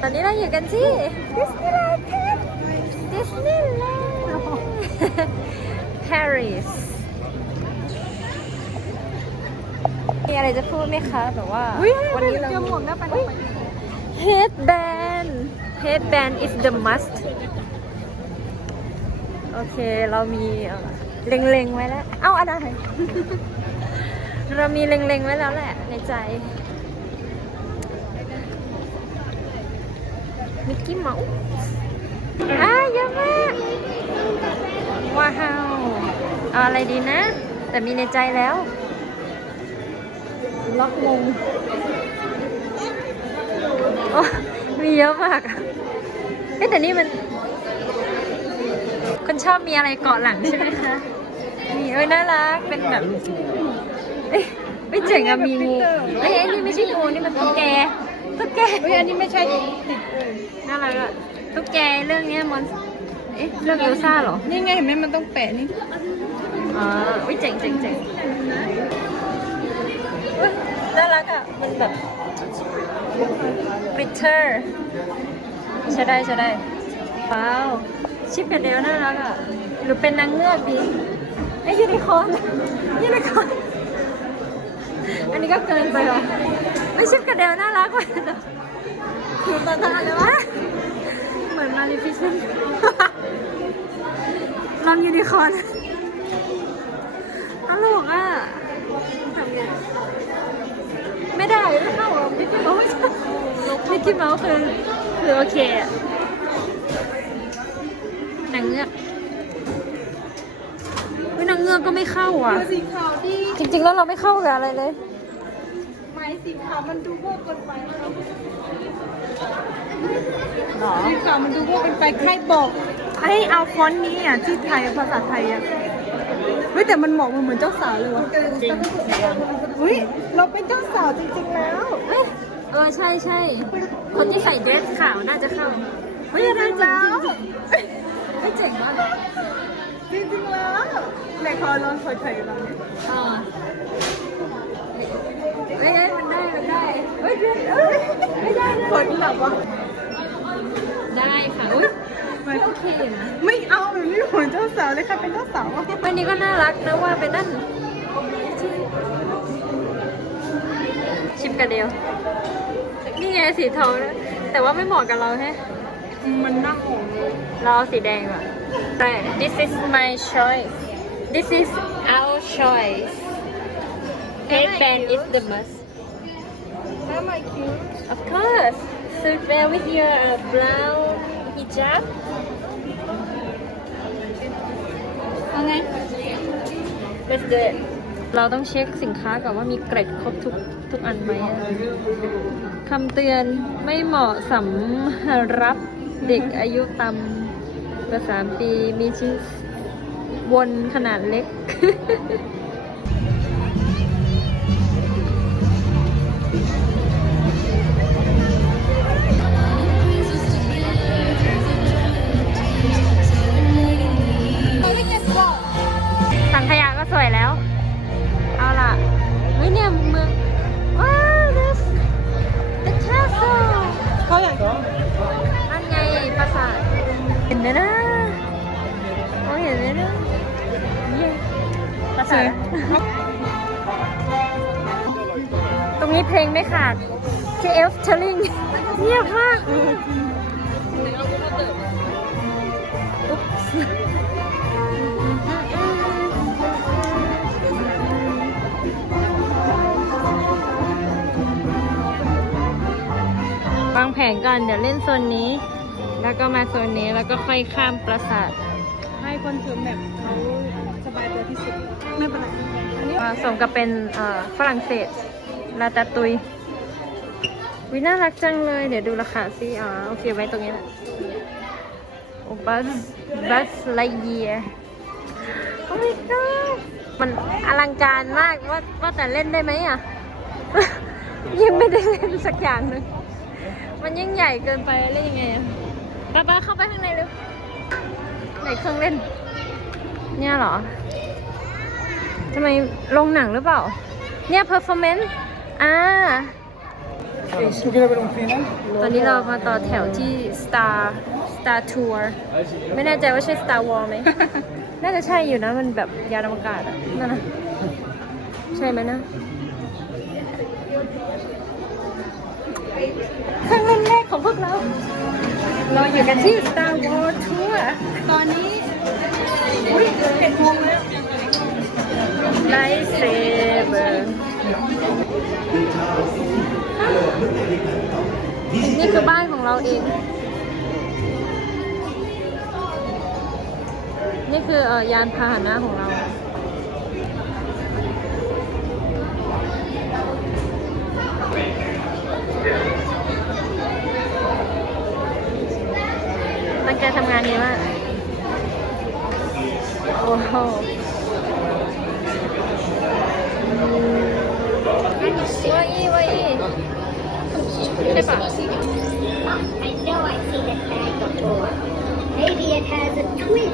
ตอนนี้เราอยู่กันที่ดิสนีย์แลนด์ครับดิสนีย์แลนด์ปารีสมีอะไรจะพูดไหมคะแบบว่าวันนี้เราเจอหมวกแล้วไป headband headband is the must โอเคเรามีเอ่อเล็งๆไว้แล้ว เอ้าอะไรเรามีเล็งๆไว้แล้วแหละในใจ มิกกี้เมาส์อ่าเยอะมาก ว้าวเอาอะไรดีนะ แต่มีในใจแล้ว ล็อกมงโอ้มีเยอะมากเอ้แต่นี่มัน คนชอบมีอะไรเกาะหลังใช่ไหมคะ มีเอ้ยน่ารัก เป็นแบบไม่เจ๋งอะมีงูเอ้ยไอ้นี่ไม่ใช่งูนี่มันตุ๊กแกตุ๊กแกเฮ้ยอันนี้ไม่ใช่ติด น่ารักอะตุ๊กแกเรื่องเนี้ยมอนเอ๊ะเรื่องเอลซ่าเหรอนี่ไงเห็นไหมมันต้องแปะนี่อ๋อวิเจ๋งเจ๋งเจ๋งเว้ยน่ารักอะมันแบบ glitter ใช่ได้ใช่ได้ว้าวชิปกับเดลน่ารักอะหรือเป็นนางเงือกดีไอ้ยูนิคอร์นยูนิคอร์นอันนี้ก็เกินไปหรอไม่ชิปกับเดลน่ารักว่ะ คือตาตาเลยวะเหมือนมาริฟิเซนลองยูนิคอร์นตลกอะทำไงไม่ได้ไม่เข้าหรอกมิกกี้เมาส์มิกกี้เมาส์คือคือโอเคอะนางเงือกเฮ้ยนางเงือกก็ไม่เข้าอะ สีขาวดีจริงๆแล้วเราไม่เข้ากับอะไรเลย ไม้สีขาวมันดูโง่เกินไป หรอสีขาวมันดูโง่เกินไปใครบอกให้เอาฟอนต์นี้อะที่ไทยภาษาไทยอะเฮ้ยแต่มันเหมาะมันเหมือนเจ้าสาวเลยวะจริงเฮ้ยเราเป็นเจ้าสาวจริงๆแล้วเอ้ยเออใช่ใช่คนที่ใส่เดรสขาวน่าจะเข้าเฮ้ยอะไรแล้วไม่เจ๋งมากจริงๆแล้วไหนขอลองถอยๆบ้างเนี่ยอ่า คนแบบว่าได้ค่ะอุ้ยไม่โอเคนะ ไม่เอาแบบนี้เหมือนเจ้าสาวเลยค่ะเป็นเจ้าสาววันนี้ก็น่ารักนะว่าไปนั่นชิปกระเดียว นี่ไงสีเทานะแต่ว่าไม่เหมาะกับเราแฮะมันน่าหงเราเอาสีแดงก่อนแต่ this is my choice this is our choice headband is the must แล้วมาคิว of course so wear with your uh, brown hijab เอาไง Let's do it เราต้องเช็คสินค้าก่อนว่ามีเกรดครบทุกทุกอันไหมอะคำเตือนไม่เหมาะสำหรับเด็กอายุต่ำกว่าสามปีมีชิ้นวนขนาดเล็ก ไม่ขาดที่เอลฟ์เทลลิงเงียบมากอุ๊บวางแผนก่อน เดี๋ยวเล่นโซนนี้ แล้วก็มาโซนนี้แล้วก็ค่อยข้ามปราสาท ให้คนถือแบบเขาสบายตัวที่สุด ไม่เป็นไรอันนี้อ่าสมกับเป็นเอ่อฝรั่งเศส ลาตาตุยวิน่ารักจังเลย เดี๋ยวดูราคาสิอ๋อโอเคไว้ตรงนี้แหละโอ้บัสบัสไลเยียโอ้ my god มันอลังการมากว่าว่าแต่เล่นได้ไหมอะ ยังไม่ได้เล่นสักอย่างหนึงมันยิ่งใหญ่เกินไปเล่นยังไงอะป้าป้าเข้าไปข้างในเร็วไหนเครื่องเล่น เนี่ยเหรอทำไมลงหนังหรือเปล่า เนี่ย performance อ่า ¿Tú quieres ver un final? ตอนนี้เรามาต่อแถวที่ Star Star Tour ไม่แน่ใจว่าใช่ Star War ไหม น่าจะใช่อยู่นะ มันแบบยานอวกาศอะนั่นนะใช่ไหมนะครั้งแรกของพวกเรา เราอยู่กันที่ Star War Tour ตอนนี้อุ้ยเจ็ดโมงแล้ว Lightsaber นี่คือบ้านของเราเอง นี่คือออยานพาหนะของเราตั้งใจทำงานดีมากโอ้โห ว่าอีว่าอีใช่ปะ I know I've seen this bag before. Maybe it has a twin.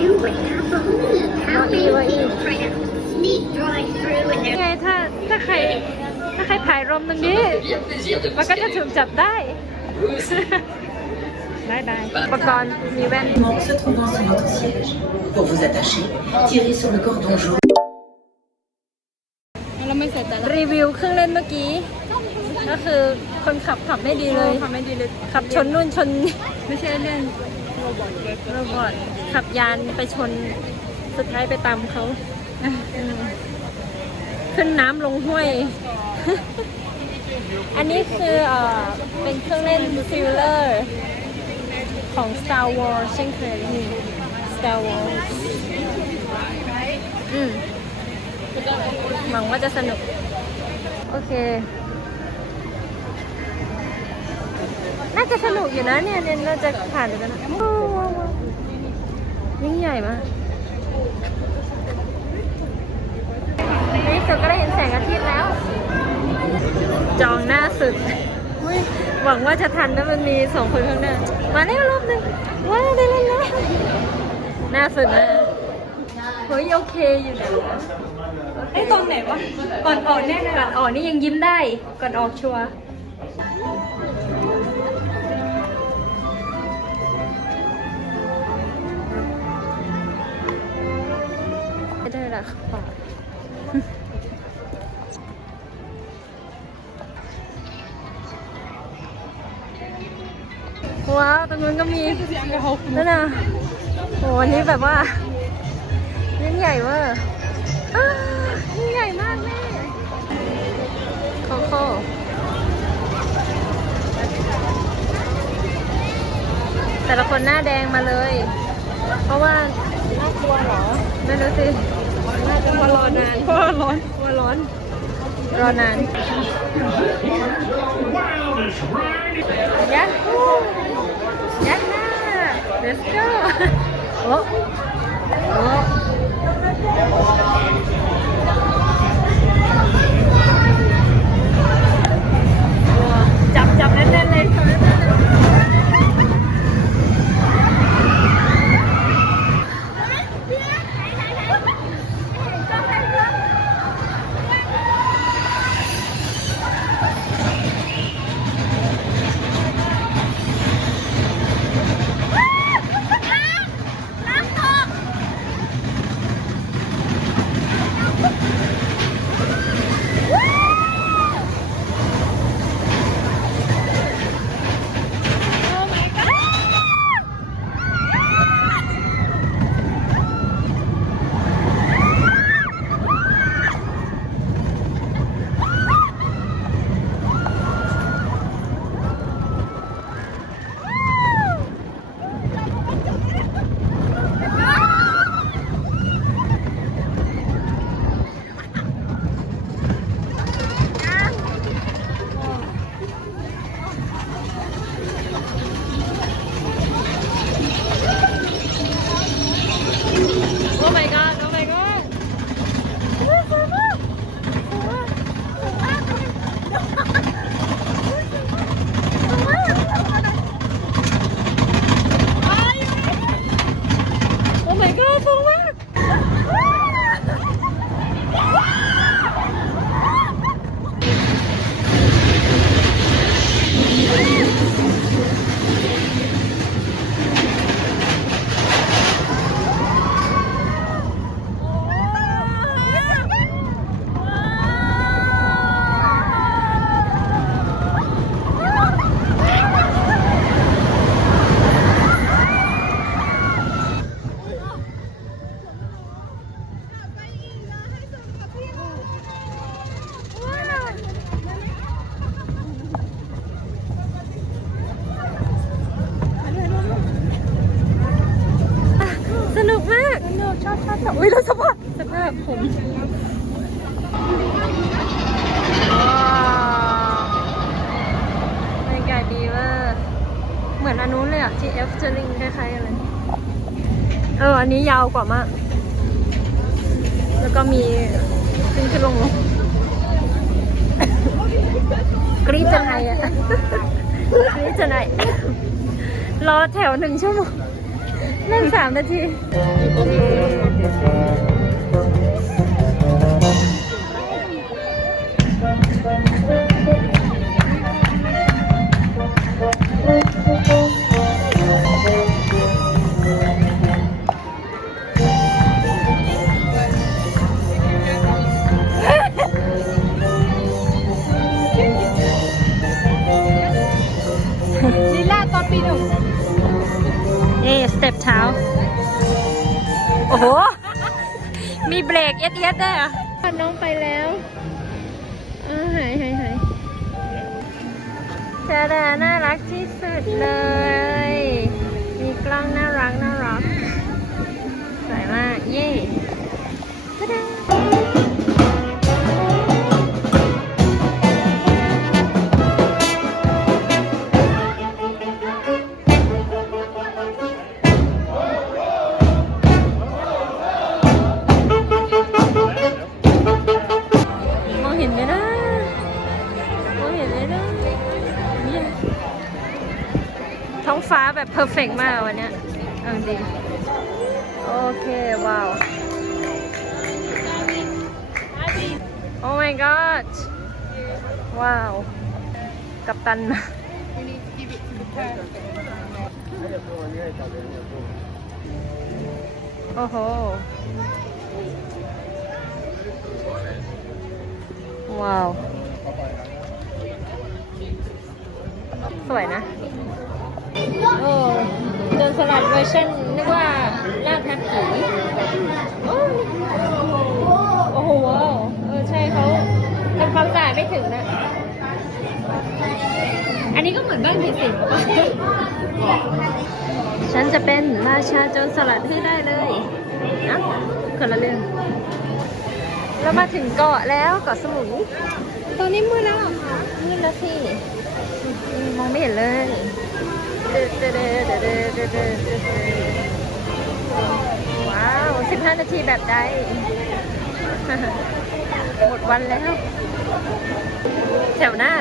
You would not believe how What many you- what you- people try to sneak drawing through and ไงถ้าถ้าใครถ้าใครผายลมตรงนี้ มันก็จะถูกจับได้ได้ได้อุปกรณ์มีแว่น se trouvant sur votre siège. Pour vous attacher, tirez sur le cordon jaune. เราไม่ใส่แต่ละ รีวิวเครื่องเล่นเมื่อกี้ ก็ คือคนขับขับไม่ดีเลยทำไม่ดีเลยขับชนนู่นชน ไม่ใช่เรื่องโรบอทขับยานไปชนสุดท้ายไปตามเขาอืมขึ้นน้ำลงห้วย อันนี้คือเอ่อเป็นเครื่องเล่นฟิลเลอร์ของ Star Wars เช่นเคยนี่ Star Wars อืมหวังว่าจะสนุก โอเค น่าจะสนุกอยู่นะเนี่ยเนี่ยน่าจะผ่านไปแล้วนะว้าวว้าวว้าวยิ่งใหญ่มากในที่สุดก็ได้เห็นแสงอาทิตย์แล้ว จองหน้าสุดอุ๊ยหวังว่าจะทันนะมันมีสองคนข้างหน้า มาแล้วรอบหนึ่งว้าวได้เล่นแล้วหน้าสุดนะเฮ้ยโอเคอยู่นะไอ้ยตอนไหนวะ ก่อนออกแน่เลยก่อนออกนี่ยังยิ้มได้ ก่อนออกชัวร์ ไม่ได้ละค่ะว้าวตรงนู้นก็มีนั่นน่ะโหอันนี้แบบว่ายิ่งใหญ่เวอร์ยิ่งใหญ่มากแม่โคโค่แต่ละคนหน้าแดงมาเลย เพราะว่าน่ากลัวเหรอ ไม่รู้สิ น่าจะมารอนานเพราะว่าร้อนกลัวร้อน รอนานยัดฮู้ยัดหน้า let's go โอ้ บรรยากาศดีมากเหมือนอันนู้นเลยอะ GF เจลิงคล้ายๆกันเลยเออ อันนี้ยาวกว่ามาก แล้วก็มีขึ้นขึ้นลงลงกรี๊ดจะไหนอะกรี๊ดจะไหนรอแถวหนึ่งชั่วโมงนั่งสามนาที อ้โห มีเบรกเอียดเอียดด้วยเหรอะน้องไปแล้วเออหายหายหายจาดาน่ารักที่สุดเลย มีกล้องน่ารักน่ารัก สวยมาก เย่ โอ้โห ว้าว สวยนะ โอ้โดนสลัดเวอร์ชันนึกว่าลาดทับผีโอ้โอ้โหว้าวเออ ใช่เขาทำความสะอาดไม่ถึงนะ อันนี้ก็เหมือนบ้านผีสิง ฉันจะเป็นราชาโจรสลัดให้ได้เลยนะคนละเรื่องเรามาถึงเกาะแล้วเกาะสมุยตอนนี้มืดแล้วเหรอคะมืดแล้วสิมองไม่เห็นเลยว้าว 15 นาทีแบบใด หมดวันแล้ว แถวหน้า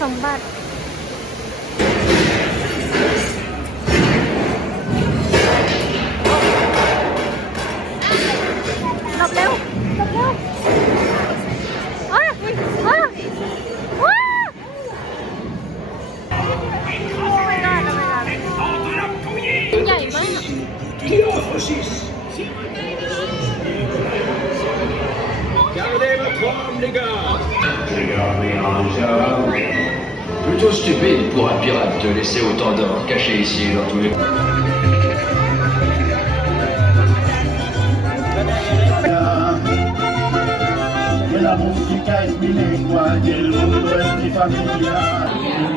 สมบัติ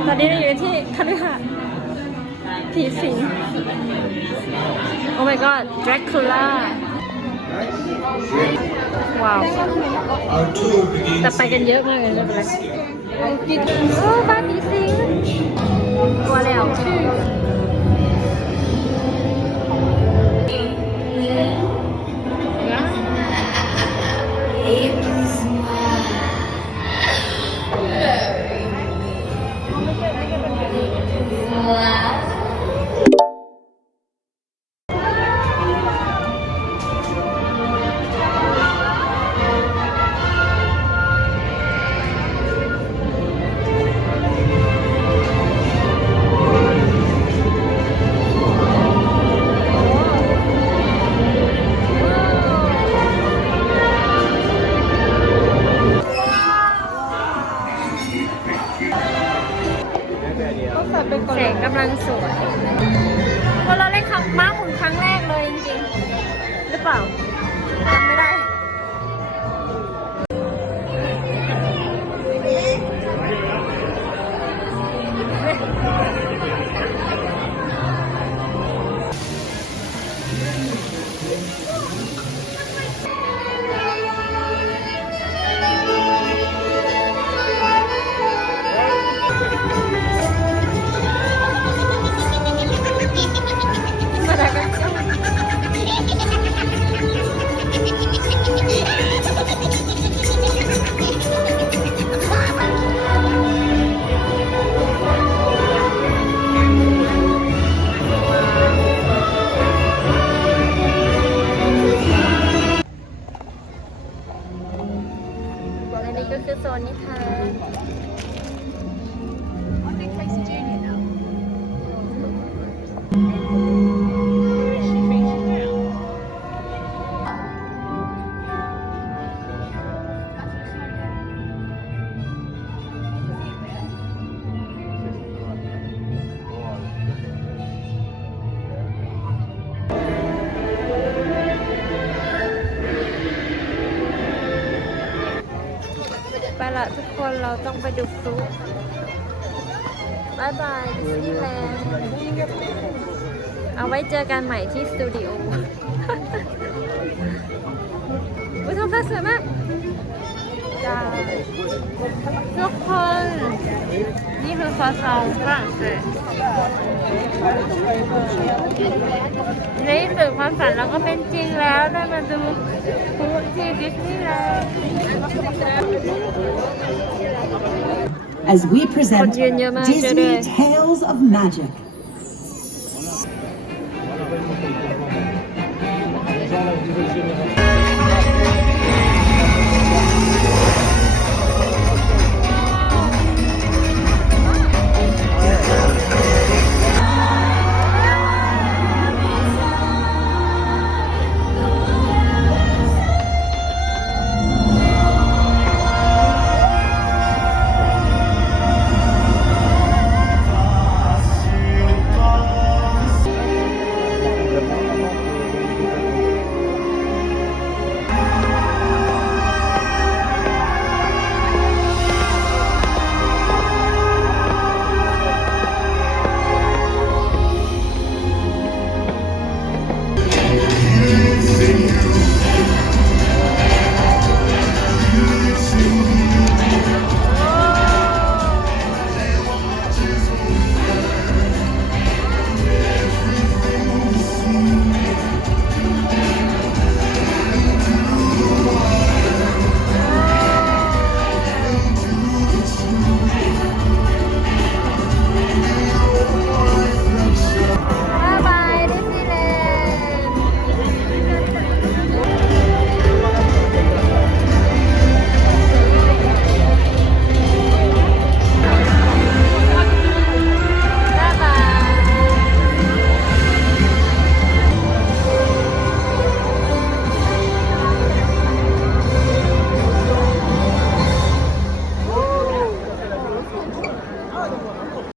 ตอนนี้เราอยู่ที่คฤหาสน์ผีสิงโอ้ my god Dracula ว้าว แต่ไปกันเยอะมากเลยไม่เป็นไรโอ้บ้านผีสิงกลัวแล้ว ละทุกคนเราต้องไปดูพลุบายบายดิสนีย์แลนด์เอาไว้เจอกันใหม่ที่สตูดิโออุ้ยท้องฟ้าสวยมากจ้าทุกคน นี่คือฟาซองฝรั่งเศส ในที่สุดความฝันเราก็เป็นจริงแล้วได้มาดูพลุที่ดิสนีย์แลนด์ as we present Continue, Master. Disney Tales of Magic. Voilà.